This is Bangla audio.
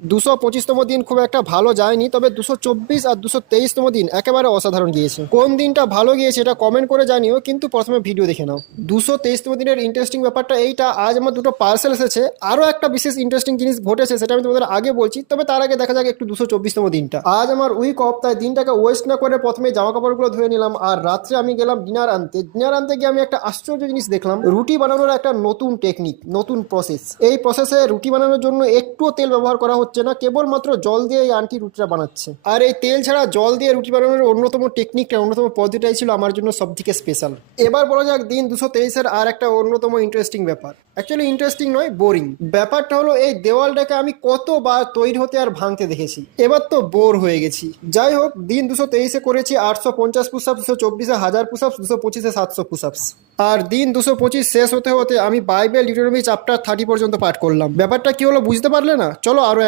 225তম দিন খুব একটা ভালো যায়নি, তবে 224 আর 223তম দিন একেবারে অসাধারণ গিয়েছে। কোন দিনটা ভালো গিয়েছে এটা কমেন্ট করে জানিও, কিন্তু প্রথমে ভিডিও দেখে নাও। 223তম দিনের ইন্টারেস্টিং ব্যাপারটা এইটা, আজ আমার দুটো পার্সেল এসেছে। আরও একটা বিশেষ ইন্টারেস্টিং জিনিস ঘটেছে, সেটা আমি তোমাদের আগে বলছি, তবে তার আগে দেখা যাক একটু 224তম দিনটা। আজ আমার উইক অফ, তাই দিনটাকে ওয়েস্ট না করে প্রথমে জামা কাপড়গুলো ধুয়ে নিলাম, আর রাত্রে আমি গেলাম ডিনার আনতে। ডিনার আনতে গিয়ে আমি একটা আশ্চর্য জিনিস দেখলাম, রুটি বানানোর একটা নতুন টেকনিক, নতুন প্রসেস। এই প্রসেসে রুটি বানানোর জন্য একটুও তেল ব্যবহার করা হচ্ছে না, কেবলমাত্র জল দিয়ে এই আন্টি রুটিটা বানাচ্ছে। আর এই তেল ছাড়া জল দিয়ে রুটি বানানোর অন্যতম টেকনিকটা, অন্যতম পদ্ধতিটাই ছিল আমার জন্য সব থেকে স্পেশাল। এবার বলা যাক দিন 223-এর আর একটা অন্যতম ইন্টারেস্টিং ব্যাপার। অ্যাকচুয়ালি ইন্টারেস্টিং নয়, বোরিং ব্যাপারটা হলো এই দেওয়ালটাকে আমি কতবার তৈরি হতে আর ভাঙতে দেখেছি, এবার তো বোর হয়ে গেছি। যাই হোক, দিন 223-এ করেছি 850 পুশআপস, 224-এ 1000 পুশআপস, 225-এ 700 পুশআপস। আর দিন 225 শেষ হতে হতে আমি বাইবেল ডিউটোনমি চ্যাপ্টার 30 পর্যন্ত পাঠ করলাম। ব্যাপারটা কি হলো বুঝতে পারলে না? চলো আরো